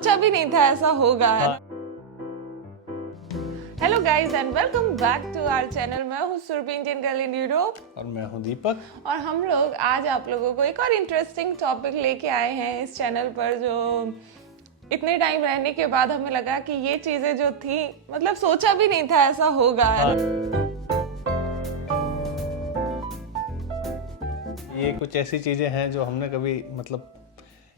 सोचा भी नहीं था ऐसा होगा। हाँ। Hello guys and welcome back to our channel. मैं हूँ Surabhi, Indian girl in Europe, और मैं हूं दीपक। और हम लोग आज आप लोगों को एक और इंटरेस्टिंग टॉपिक लेके आए हैं इस चैनल पर, जो इतने टाइम रहने के बाद हमें लगा कि ये चीजें जो थी, मतलब सोचा भी नहीं था ऐसा होगा। हाँ। ये कुछ ऐसी चीजें हैं जो हमने कभी मतलब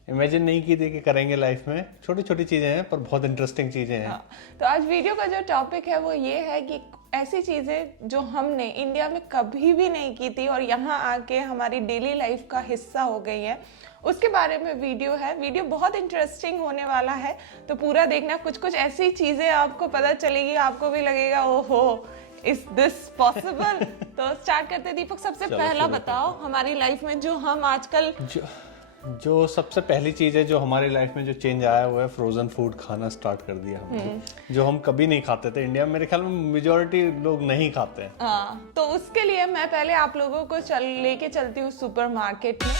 इमेजिन नहीं की थी कि करेंगे लाइफ में। छोटी छोटी चीजें हैं पर बहुत इंटरेस्टिंग चीजें हैं। हाँ, तो आज वीडियो का जो टॉपिक है वो ये है कि ऐसी चीजें जो हमने इंडिया में कभी भी नहीं की थी और यहाँ आके हमारी डेली लाइफ का हिस्सा हो गई है, उसके बारे में वीडियो है। वीडियो बहुत इंटरेस्टिंग होने वाला है, तो पूरा देखना। कुछ कुछ ऐसी चीजें आपको पता चलेगी, आपको भी लगेगा ओहो इज दिस पॉसिबल। तो स्टार्ट करते दीपक, सबसे पहला बताओ हमारी लाइफ में जो हम आजकल जो सबसे पहली चीज है जो हमारी लाइफ में जो चेंज आया हुआ है, फ्रोजन फूड खाना स्टार्ट कर दिया हमने, जो हम कभी नहीं खाते थे इंडिया में। मेरे ख्याल में मेजोरिटी लोग नहीं खाते हैं। हाँ, तो उसके लिए मैं पहले आप लोगों को लेके चलती हूँ सुपरमार्केट में।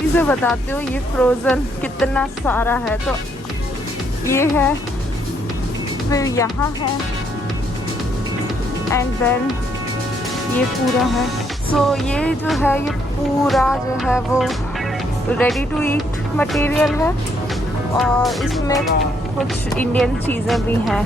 चीजें बताती हूँ, ये फ्रोजन कितना सारा है। तो ये है, फिर यहाँ है, एंड देन ये पूरा है। सो ये जो है, ये पूरा जो है वो रेडी टू ईट मटेरियल है, और इसमें कुछ इंडियन चीज़ें भी हैं।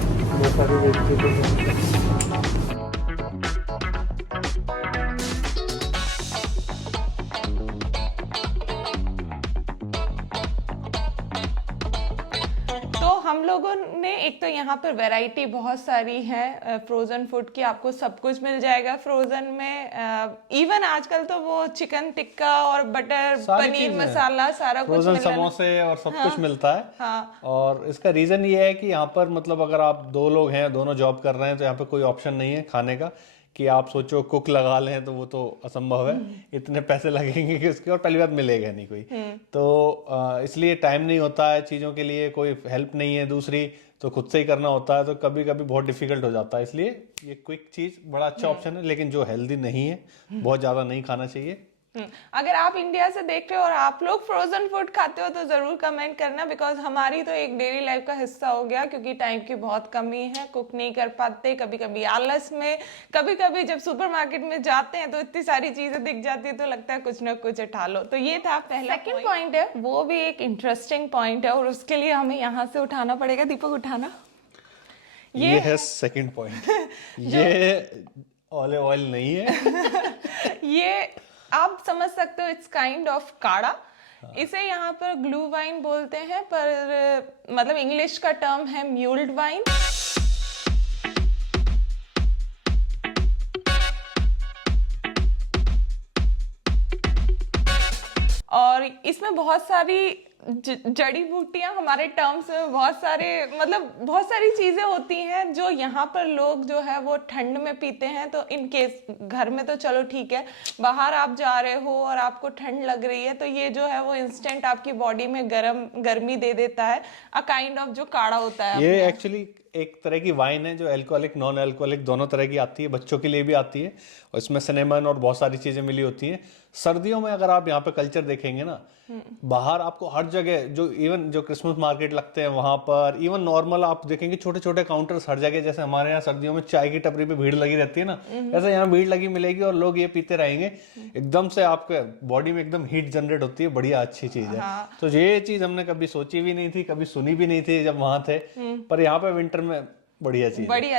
तो हम लोगों ने एक तो यहाँ पर वैरायटी बहुत सारी है फ्रोजन फूड की, आपको सब कुछ मिल जाएगा फ्रोजन में। इवन आजकल तो वो चिकन टिक्का और बटर पनीर मसाला सारा कुछ फ्रोजन समोसे और सब कुछ मिलता है। हाँ। और इसका रीजन ये है कि यहाँ पर मतलब अगर आप दो लोग हैं, दोनों जॉब कर रहे हैं, तो यहाँ पे कोई ऑप्शन नहीं है खाने का कि आप सोचो कुक लगा लें, तो वो तो असंभव है। इतने पैसे लगेंगे कि उसके, और पहली बात मिलेगा नहीं कोई। तो इसलिए टाइम नहीं होता है चीज़ों के लिए, कोई हेल्प नहीं है दूसरी, तो खुद से ही करना होता है। तो कभी कभी बहुत डिफिकल्ट हो जाता है। इसलिए ये क्विक चीज़ बड़ा अच्छा ऑप्शन है, लेकिन जो हेल्दी नहीं है, बहुत ज़्यादा नहीं खाना चाहिए। अगर आप इंडिया से देख रहे हो और आप लोग फ्रोजन फूड खाते हो तो जरूर कमेंट करना, बिकॉज हमारी तो एक डेली लाइफ का हिस्सा हो गया, क्योंकि टाइम की बहुत कमी है, कुक नहीं कर पाते, कभी कभी आलस में, कभी कभी जब सुपरमार्केट में जाते हैं तो इतनी सारी चीजें दिख जाती है तो लगता है कुछ ना कुछ उठा लो। तो ये था पहला। सेकंड पॉइंट है, वो भी एक इंटरेस्टिंग पॉइंट है, और उसके लिए हमें यहाँ से उठाना पड़ेगा। दीपक उठाना। ये है सेकंड पॉइंट। ये ऑलिव ऑयल नहीं है। ये आप समझ सकते हो, इट्स काइंड ऑफ काढ़ा। इसे यहाँ पर ग्लू वाइन बोलते हैं, पर मतलब इंग्लिश का टर्म है म्यूल्ड वाइन। और इसमें बहुत सारी जड़ी बूटियां, हमारे टर्म्स में बहुत सारे, मतलब बहुत सारी चीजें होती हैं जो यहाँ पर लोग जो है वो ठंड में पीते हैं। तो इन केस घर में तो चलो ठीक है, बाहर आप जा रहे हो और आपको ठंड लग रही है, तो ये जो है वो इंस्टेंट आपकी बॉडी में गर्मी दे देता है। अ काइंड ऑफ जो काढ़ा होता है। ये एक्चुअली एक तरह की वाइन है जो अल्कोहलिक नॉन अल्कोहलिक दोनों तरह की आती है, बच्चों के लिए भी आती है, और इसमें सिनेमन और बहुत सारी चीजें मिली होती हैं। सर्दियों में अगर आप यहाँ पे कल्चर देखेंगे ना, बाहर आपको हर जगह, जो इवन जो क्रिसमस मार्केट लगते हैं वहां पर, इवन नॉर्मल आप देखेंगे छोटे छोटे काउंटर्स हर जगह। जैसे हमारे यहाँ सर्दियों में चाय की टपरी पे भीड़ लगी रहती है ना, ऐसे यहाँ भीड़ लगी मिलेगी और लोग ये पीते रहेंगे। एकदम से आपके बॉडी में एकदम हीट जनरेट होती है, बढ़िया अच्छी चीज है। तो ये चीज हमने कभी सोची भी नहीं थी, कभी सुनी भी नहीं थी जब वहां थे, पर यहाँ पे विंटर में बढ़िया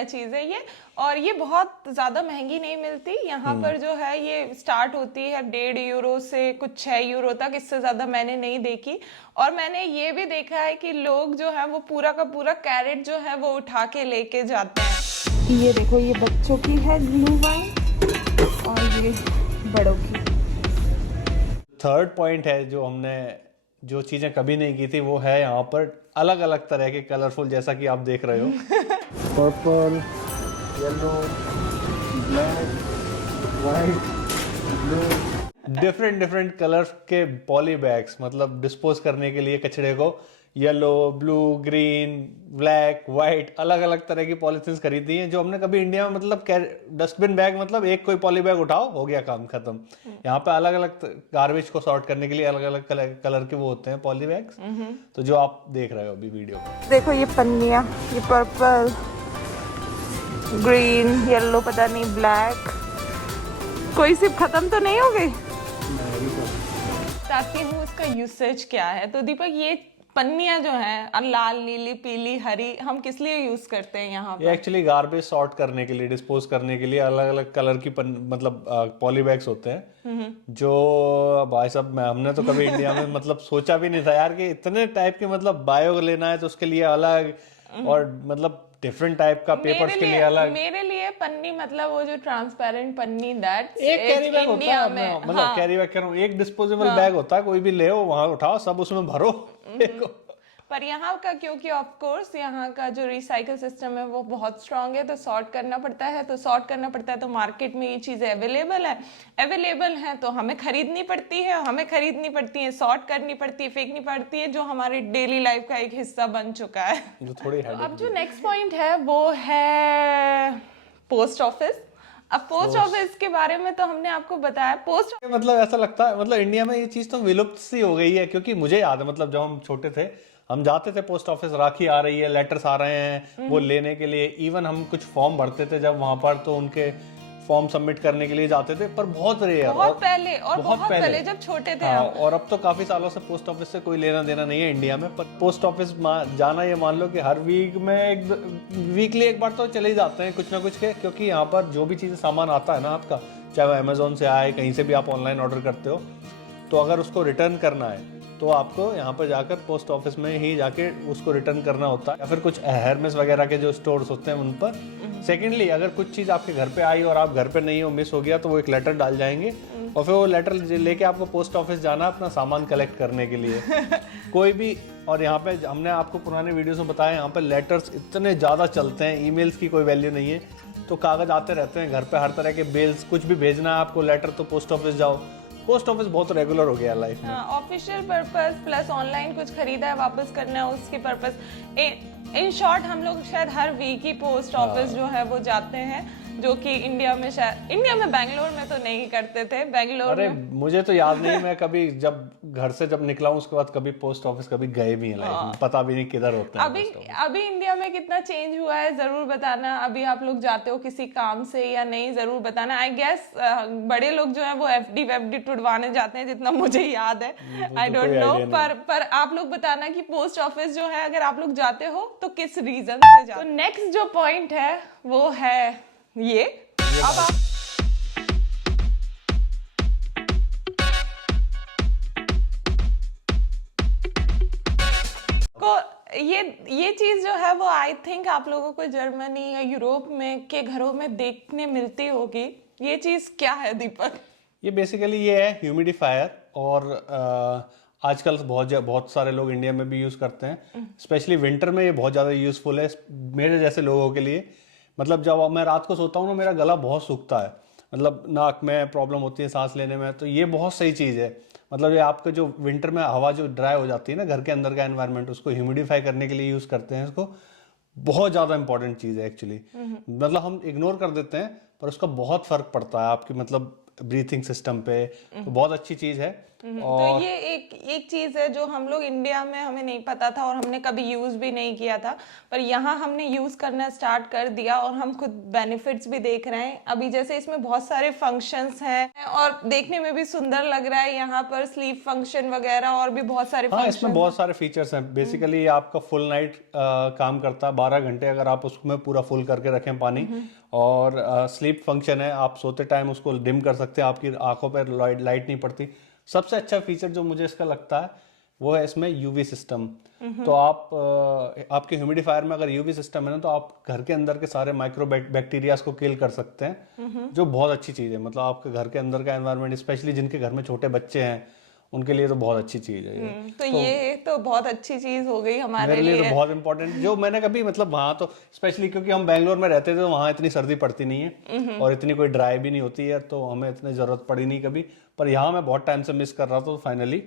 चीज है ये। और ये बहुत ज्यादा महंगी नहीं मिलती यहाँ पर, जो है ये स्टार्ट होती है 1.5 यूरो से कुछ 6 यूरो तक, इससे ज्यादा मैंने नहीं देखी। और मैंने ये भी देखा है कि लोग जो है वो पूरा का पूरा कैरेट जो है वो उठा के लेके जाते हैं। ये देखो, ये बच्चों की है ग्लू वाइन, और ये बड़ों की। थर्ड पॉइंट है जो हमने, जो चीजें कभी नहीं की थी, वो है यहाँ पर अलग अलग तरह के कलरफुल, जैसा कि आप देख रहे हो, purple, yellow, black, white, blue, different colour के पॉली बैग्स, मतलब डिस्पोज करने के लिए कचरे को yellow, blue, green, black, white, अलग अलग तरह की पॉलिथीन खरीदी हैं जो हमने कभी इंडिया में मतलब डस्टबिन बैग मतलब एक कोई पॉली बैग उठाओ हो गया काम खत्म। यहाँ पे अलग अलग गार्बेज को सॉर्ट करने के लिए अलग अलग कलर के वो होते हैं पॉली बैग्स। तो जो आप देख रहे हो अभी वीडियो में, देखो ये पन्नियाँ, ये पर्पल, ग्रीन, येलो, पता नहीं ब्लैक, कोई सिर्फ खत्म तो नहीं हो गई। बताती हूँ इसका यूसेज क्या है। तो दीपक ये पन्नियाँ जो हैं लाल, नीली, पीली, हरी, हम किस लिए यूज करते हैं यहाँ ये पर? एक्चुअली गार्बेज सॉर्ट करने के लिए, डिस्पोज करने के लिए अलग अलग कलर की मतलब पॉली बैग्स होते हैं जो भाई साहब हमने तो कभी इंडिया में मतलब सोचा भी नहीं था यार कि इतने टाइप के मतलब बायो लेना है तो उसके लिए अलग और मतलब डिफरेंट टाइप का पेपर्स के लिए अलग। मेरे लिए पन्नी मतलब वो जो ट्रांसपेरेंट पन्नी, दैट एक कैरी बैग होता है में, मतलब कैरी बैग कह रहा हूँ, एक डिस्पोजेबल बैग होता है, कोई भी ले वहां उठाओ सब उसमें भरो देखो। पर यहाँ का क्योंकि ऑफ कोर्स यहाँ का जो रिसाइकल सिस्टम है वो बहुत स्ट्रांग है, तो सॉर्ट करना पड़ता है, तो मार्केट में ये चीज़ें अवेलेबल हैं तो हमें खरीदनी पड़ती है, सॉर्ट करनी पड़ती है, फेंकनी पड़ती है, जो हमारे डेली लाइफ का एक हिस्सा बन चुका है। जो थोड़ी तो अब जो नेक्स्ट पॉइंट है वो है पोस्ट ऑफिस। अब पोस्ट ऑफिस के बारे में तो हमने आपको बताया, पोस्ट मतलब ऐसा लगता है मतलब इंडिया में ये चीज तो विलुप्त सी हो गई है, क्योंकि मुझे याद है मतलब जब हम छोटे थे हम जाते थे पोस्ट ऑफिस, राखी आ रही है, लेटर्स आ रहे हैं वो लेने के लिए, इवन हम कुछ फॉर्म भरते थे जब वहां पर तो उनके फॉर्म सबमिट करने के लिए जाते थे, पर बहुत रेयर, बहुत पहले जब छोटे थे हाँ, हम। और अब तो काफी सालों से पोस्ट ऑफिस से कोई लेना देना नहीं है इंडिया में। पर पोस्ट ऑफिस जाना ये मान लो कि हर वीक में वीकली एक बार तो चले ही जाते हैं कुछ ना कुछ के, क्योंकि यहाँ पर जो भी चीज़ें सामान आता है ना आपका, चाहे वो अमेजोन से आए, कहीं से भी आप ऑनलाइन ऑर्डर करते हो, तो अगर उसको रिटर्न करना है तो आपको यहाँ पर जाकर पोस्ट ऑफिस में ही जाके उसको रिटर्न करना होता है, या फिर कुछ हेरमेस वगैरह के जो स्टोर्स होते हैं उन पर। सेकेंडली अगर कुछ चीज़ आपके घर पे आई और आप घर पे नहीं हो, मिस हो गया, तो वो एक लेटर डाल जाएंगे और फिर वो लेटर लेके आपको पोस्ट ऑफिस जाना है अपना सामान कलेक्ट करने के लिए कोई भी। और यहाँ पे हमने आपको पुराने वीडियोस में बताया, यहाँ पे लेटर्स इतने ज़्यादा चलते हैं, ईमेल्स की कोई वैल्यू नहीं है, तो कागज़ आते रहते हैं घर पे, हर तरह के बिल्स, कुछ भी भेजना है आपको लेटर तो पोस्ट ऑफिस जाओ। पोस्ट ऑफिस बहुत रेगुलर हो गया लाइफ में। ऑफिशियल पर्पस प्लस ऑनलाइन कुछ खरीदा है वापस करना है उसकी पर्पस, इन शॉर्ट हम लोग शायद हर वीक ही पोस्ट ऑफिस जो है वो जाते हैं, जो कि इंडिया में बेंगलोर में तो नहीं करते थे। बेंगलोर में मुझे तो याद नहीं, मैं कभी जब घर से जब निकला हूँ उसके बाद कभी पोस्ट ऑफिस कभी गए भी हैं लाइफ में, पता भी नहीं किधर होता है। अभी इंडिया में कितना चेंज हुआ है जरूर बताना। अभी आप लोग जाते हो किसी काम से या नहीं, जरूर बताना। आई गेस बड़े लोग जो है वो एफडी टुड़वाने जाते हैं जितना मुझे याद है, आई डोंट नो, पर आप लोग बताना कि पोस्ट ऑफिस जो है अगर आप लोग जाते हो तो किस रीजन से जाते हो। तो नेक्स्ट जो पॉइंट है वो है ये अब आप को ये चीज जो है वो आई थिंक आप लोगों को जर्मनी या यूरोप में के घरों में देखने मिलती होगी। ये चीज क्या है दीपक? ये बेसिकली ये है ह्यूमिडिफायर, और आजकल बहुत सारे लोग इंडिया में भी यूज़ करते हैं, स्पेशली विंटर में ये बहुत ज़्यादा यूज़फुल है मेरे जैसे लोगों के लिए। मतलब जब मैं रात को सोता हूँ ना, मेरा गला बहुत सूखता है, मतलब नाक में प्रॉब्लम होती है सांस लेने में, तो ये बहुत सही चीज़ है। मतलब ये आपका जो विंटर में हवा जो ड्राई हो जाती है ना, घर के अंदर का एनवायरनमेंट, उसको ह्यूमिडिफाई करने के लिए यूज़ करते हैं इसको। बहुत ज़्यादा इंपॉर्टेंट चीज़ है एक्चुअली, मतलब हम इग्नोर कर देते हैं पर उसका बहुत फर्क पड़ता है आपकी मतलब ब्रीथिंग सिस्टम पे, तो बहुत अच्छी चीज़ है। और तो ये एक चीज है जो हम लोग इंडिया में हमें नहीं पता था और हमने कभी यूज भी नहीं किया था, पर यहाँ हमने यूज करना स्टार्ट कर दिया और हम खुद बेनिफिट्स भी देख रहे हैं। अभी जैसे इसमें बहुत सारे फंक्शंस हैं और देखने में भी सुंदर लग रहा है, यहाँ पर स्लीप फंक्शन वगैरह और भी बहुत सारे फंक्शन। इसमें बहुत सारे फीचर्स हैं। बेसिकली आपका फुल नाइट काम करता है, 12 घंटे अगर आप उसमें पूरा फुल करके रखें पानी, और स्लीप फंक्शन है, आप सोते टाइम उसको डिम कर सकते हैं, आपकी आंखों पर लाइट नहीं पड़ती। सबसे अच्छा फीचर जो मुझे इसका लगता है वो है इसमें यूवी सिस्टम। तो आप आपके ह्यूमिडिफायर में अगर यूवी सिस्टम है ना, तो आप घर के अंदर के सारे माइक्रो बैक्टीरियाज को किल कर सकते हैं, जो बहुत अच्छी चीज़ है। मतलब आपके घर के अंदर का एनवायरनमेंट, स्पेशली जिनके घर में छोटे बच्चे हैं, उनके लिए तो बहुत अच्छी चीज है ये। तो ये तो बहुत अच्छी चीज हो गई हमारे मेरे लिए तो बहुत इंपॉर्टेंट, जो मैंने कभी मतलब वहाँ तो स्पेशली क्योंकि हम बेंगलोर में रहते थे तो वहाँ इतनी सर्दी पड़ती नहीं है और इतनी कोई ड्राई भी नहीं होती है, तो हमें इतनी जरूरत पड़ी नहीं कभी। पर यहाँ मैं बहुत टाइम से मिस कर रहा था, तो फाइनली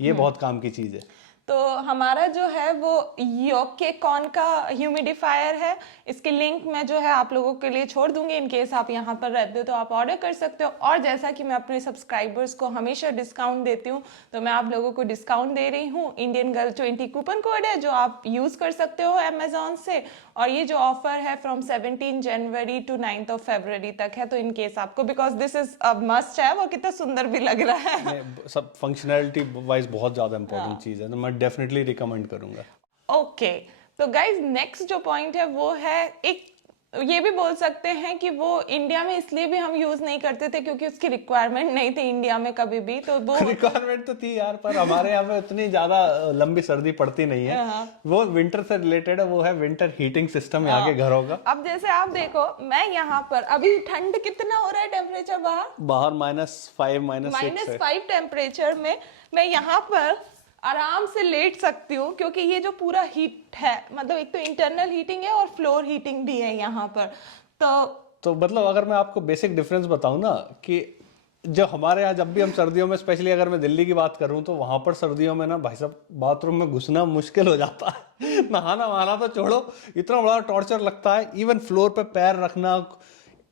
ये बहुत काम की चीज है। तो हमारा जो है वो योकेकॉन का ह्यूमिडिफायर है। इसकी लिंक मैं जो है आप लोगों के लिए छोड़ दूंगी, इन केस आप यहाँ पर रहते हो तो आप ऑर्डर कर सकते हो। और जैसा कि मैं अपने सब्सक्राइबर्स को हमेशा डिस्काउंट देती हूँ, तो मैं आप लोगों को डिस्काउंट दे रही हूँ। इंडियन गर्ल 20 कूपन कोड है जो आप यूज कर सकते हो अमेजोन से, और ये जो ऑफर है फ्रॉम 17 जनवरी टू 9 फरवरी तक है। तो इन केस आपको, because this is a must है, वो कितना सुंदर भी लग रहा है। सब फंक्शनैलिटी वाइज बहुत ज्यादा इंपॉर्टेंट चीज है, तो मैं डेफिनेटली रिकमेंड करूंगा। ओके, तो गाइज नेक्स्ट जो पॉइंट है वो है, एक ये भी बोल सकते हैं कि वो इंडिया में इसलिए भी हम यूज नहीं करते थे क्योंकि उसकी रिक्वायरमेंट नहीं थी इंडिया में कभी भी। तो वो रिक्वायरमेंट तो थी यार, पर हमारे यहाँ पे उतनी ज्यादा लंबी सर्दी पड़ती नहीं है। वो विंटर से रिलेटेड है, वो है विंटर हीटिंग सिस्टम यहाँ के घरों का। अब जैसे आप देखो, मैं यहाँ पर अभी ठंड कितना हो रहा है टेम्परेचर बाहर -5 -5 टेम्परेचर में मैं यहाँ पर आराम से लेट सकती हूँ, क्योंकि ये जो पूरा हीट है, मतलब एक तो इंटरनल हीटिंग है और फ्लोर हीटिंग भी है यहाँ पर। तो मतलब अगर मैं आपको बेसिक डिफरेंस बताऊं ना, कि जो हमारे यहाँ जब भी हम सर्दियों में, स्पेशली अगर मैं दिल्ली की बात करूं, तो वहां पर सर्दियों में ना भाई साहब बाथरूम में घुसना मुश्किल हो जाता है। नहाना वहाना तो छोड़ो, इतना बड़ा टॉर्चर लगता है। इवन फ्लोर पे पैर रखना,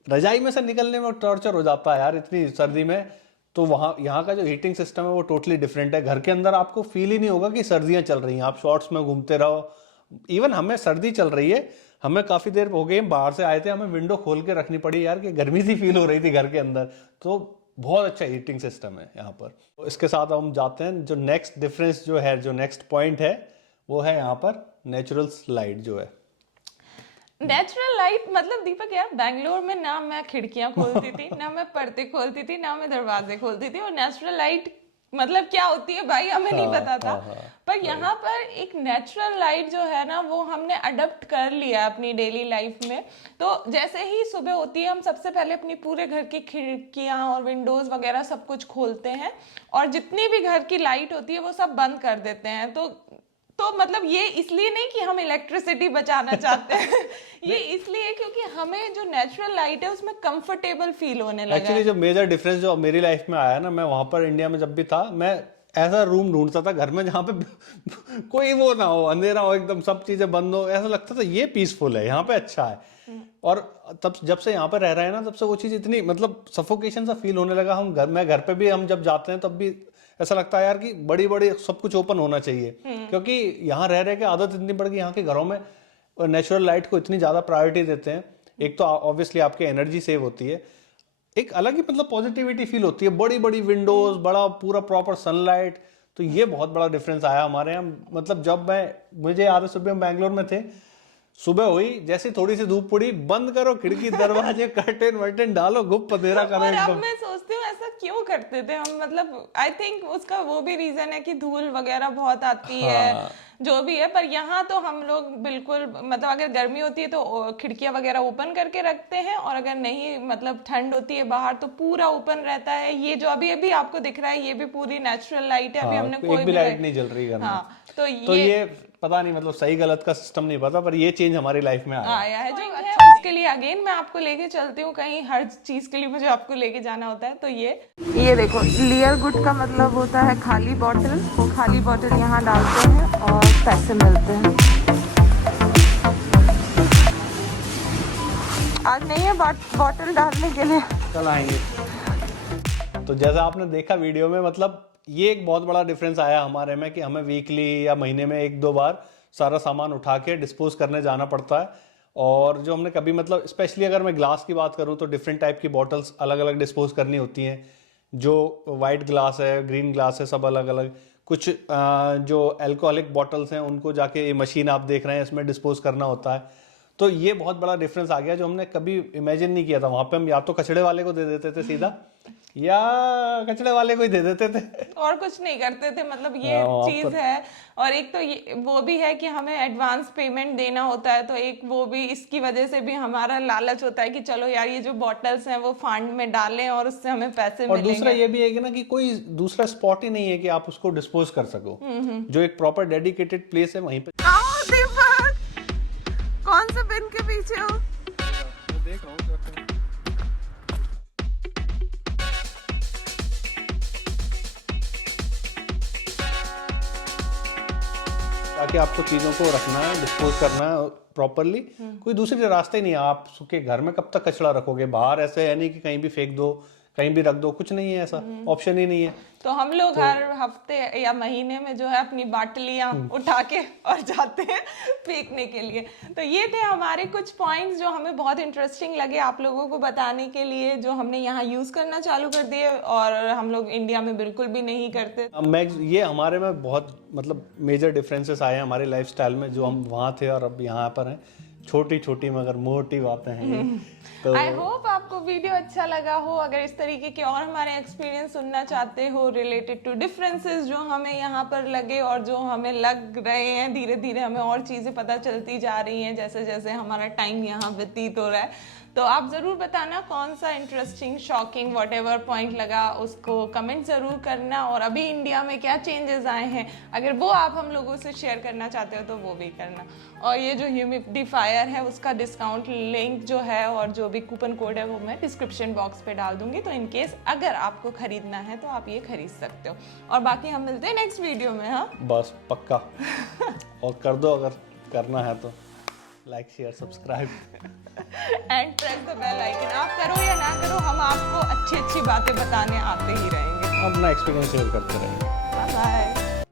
रजाई में से निकलने में टॉर्चर हो जाता है यार इतनी सर्दी में। तो वहाँ यहाँ का जो हीटिंग सिस्टम है वो टोटली डिफरेंट है। घर के अंदर आपको फील ही नहीं होगा कि सर्दियाँ चल रही हैं, आप शॉर्ट्स में घूमते रहो। इवन हमें सर्दी चल रही है, हमें काफ़ी देर हो गई, बाहर से आए थे, हमें विंडो खोल के रखनी पड़ी यार, कि गर्मी सी फील हो रही थी घर के अंदर। तो बहुत अच्छा हीटिंग सिस्टम है यहाँ पर। तो इसके साथ हम जाते हैं, जो नेक्स्ट डिफरेंस जो है, जो नेक्स्ट पॉइंट है, वो है यहाँ पर नेचुरल लाइट जो है। नेचुरल लाइट मतलब दीपक यार, बैंगलोर में ना मैं खिड़कियां खोलती थी, ना मैं पर्दे खोलती थी, ना मैं दरवाजे खोलती थी, और नेचुरल लाइट मतलब क्या होती है भाई हमें नहीं पता था। पर यहाँ पर एक नेचुरल लाइट जो है ना, वो हमने अडॉप्ट कर लिया अपनी डेली लाइफ में। तो जैसे ही सुबह होती है, हम सबसे पहले अपनी पूरे घर की खिड़कियां और विंडोज वगैरह सब कुछ खोलते हैं, और जितनी भी घर की लाइट होती है वो सब बंद कर देते हैं। तो मतलब ये इसलिए नहीं कि हम इलेक्ट्रिसिटी बचाना चाहते हैं, ये इसलिए क्योंकि हमें जो नेचुरल लाइट है उसमें कंफर्टेबल फील होने लगा। एक्चुअली जो मेजर डिफरेंस जो मेरी लाइफ में आया ना, मैं वहां पर इंडिया में जब भी था, मैं ऐसा रूम ढूंढता था घर में जहाँ पे कोई वो ना हो, अंधेरा हो एकदम, सब चीजें बंद हो, ऐसा लगता था ये पीसफुल है, यहाँ पे अच्छा है। और तब जब से यहाँ पे रह रहे हैं ना, तब से वो चीज इतनी मतलब सफोकेशन सा फील होने लगा। मैं घर पे भी, हम जब जाते हैं तब भी ऐसा लगता है यार कि बड़ी बड़ी सब कुछ ओपन होना चाहिए, क्योंकि यहाँ रह के आदत इतनी पड़ गई यहाँ के घरों में, नेचुरल लाइट को इतनी ज्यादा प्रायोरिटी देते हैं। एक तो ऑब्वियसली आपकी एनर्जी सेव होती है, एक अलग ही मतलब पॉजिटिविटी फील होती है, बड़ी बड़ी विंडोज, बड़ा पूरा प्रॉपर सनलाइट। तो ये बहुत बड़ा डिफरेंस आया हमारे यहाँ। मतलब जब मुझे याद है, सुबह हम बैंगलोर में थे, सुबह हुई जैसे थोड़ी सी धूप पड़ी, बंद करो खिड़की दरवाजे, कर्टेन वर्टेन डालो, गुप्त अंधेरा करो एकदम। अब मैं सोचती हूँ ऐसा क्यों करते थे हम, मतलब आई थिंक उसका वो भी रीजन है कि धूल वगैरह बहुत आती है, जो भी है। पर यहाँ तो हम लोग बिल्कुल, मतलब अगर गर्मी होती है तो खिड़कियां वगैरह ओपन करके रखते हैं, और अगर नहीं मतलब ठंड होती है बाहर तो पूरा ओपन रहता है। ये जो अभी आपको दिख रहा है, ये भी पूरी नेचुरल लाइट है। अभी हमने कोई भी लाइट नहीं जल रही घर में। तो ये पता नहीं, मतलब सही गलत का सिस्टम नहीं पता, पर ये चेंज हमारी लाइफ में आया है। जो अच्छा, उसके लिए अगेन मैं आपको लेके चलती हूँ कहीं, हर चीज के लिए मुझे आपको लेके जाना होता है। तो ये देखो, लियर गुड का मतलब होता है खाली बॉटल। खाली बॉटल यहाँ डालते हैं और पैसे मिलते हैं। आज नहीं है बॉटल डालने के लिए, कल आएंगे। तो जैसा आपने देखा वीडियो में, मतलब ये एक बहुत बड़ा डिफरेंस आया हमारे में, कि हमें वीकली या महीने में 1-2 बार सारा सामान उठा के डिस्पोज करने जाना पड़ता है। और जो हमने कभी, मतलब स्पेशली अगर मैं ग्लास की बात करूं, तो डिफरेंट टाइप की बॉटल्स अलग अलग डिस्पोज करनी होती हैं। जो वाइट ग्लास है, ग्रीन ग्लास है, सब अलग अलग। कुछ जो अल्कोहलिक बॉटल्स हैं, उनको जाके ये मशीन आप देख रहे हैं, इसमें डिस्पोज करना होता है। तो ये बहुत बड़ा डिफरेंस आ गया, जो हमने कभी इमेजिन नहीं किया था। वहां पे हम या तो कचड़े वाले को दे देते थे सीधा, या कचड़े वाले को ही दे देते थे, और कुछ नहीं करते थे। मतलब ये चीज है। और एक तो ये वो भी है कि हमें एडवांस पेमेंट देना होता है, तो एक वो भी, इसकी वजह से भी हमारा लालच होता है कि चलो यार ये जो बॉटल्स हैं वो फंड में डालें और उससे हमें पैसे मिलेंगे। और दूसरा ये भी है कि ना, कि कोई दूसरा स्पॉट ही नहीं है कि आप उसको डिस्पोज कर सको। जो एक प्रॉपर डेडिकेटेड प्लेस है, वहीं पे। कौन से बिन के पीछे हो? देख रहा हूँ। ताकि आपको चीज़ों को रखना है, डिस्पोज करना है प्रॉपरली, कोई दूसरी रास्ते नहीं है। आप के घर में कब तक कचरा रखोगे? बाहर ऐसे है नहीं कि कहीं भी फेंक दो, कहीं भी रख दो, कुछ नहीं है, ऐसा ऑप्शन ही नहीं है। तो हम लोग हर हफ्ते या महीने में जो है अपनी बाटलियां उठा के और जाते हैं फेंकने के लिए। तो ये थे हमारे कुछ पॉइंट्स जो हमें बहुत इंटरेस्टिंग लगे आप लोगों को बताने के लिए, जो हमने यहाँ यूज करना चालू कर दिए और हम लोग इंडिया में बिल्कुल भी नहीं करते। अब मैं ये हमारे में बहुत मतलब मेजर डिफरेंसेस आए हैं हमारे लाइफस्टाइल में, जो हम वहाँ थे और अब यहाँ पर हैं। छोटी छोटी मगर मोटी बातें हैं ये। तो आई होप आपको वीडियो अच्छा लगा हो। अगर इस तरीके के और हमारे एक्सपीरियंस सुनना चाहते हो रिलेटेड टू डिफरेंसेस जो हमें यहाँ पर लगे और जो हमें लग रहे हैं, धीरे धीरे हमें और चीज़ें पता चलती जा रही हैं जैसे जैसे हमारा टाइम यहाँ व्यतीत हो रहा है, तो आप ज़रूर बताना कौन सा इंटरेस्टिंग, शॉकिंग, व्हाटएवर पॉइंट लगा उसको कमेंट ज़रूर करना। और अभी इंडिया में क्या चेंजेस आए हैं अगर वो आप हम लोगों से शेयर करना चाहते हो तो वो भी करना। और ये जो ह्यूमिडिफायर है उसका डिस्काउंट लिंक जो है और जो भी कूपन कोड है वो मैं डिस्क्रिप्शन बॉक्स पे डाल दूंगी, तो इन केस अगर आपको खरीदना है तो आप ये खरीद सकते हो। और बाकी हम मिलते हैं नेक्स्ट वीडियो में। हाँ बस पक्का। और कर दो अगर करना है तो like, share, subscribe and press the bell icon. आप करो या ना करो, हम आपको अच्छी अच्छी बातें बताने आते ही रहेंगे। अपना एक्सपीरियंस शेयर करते रहेंगे। बाय।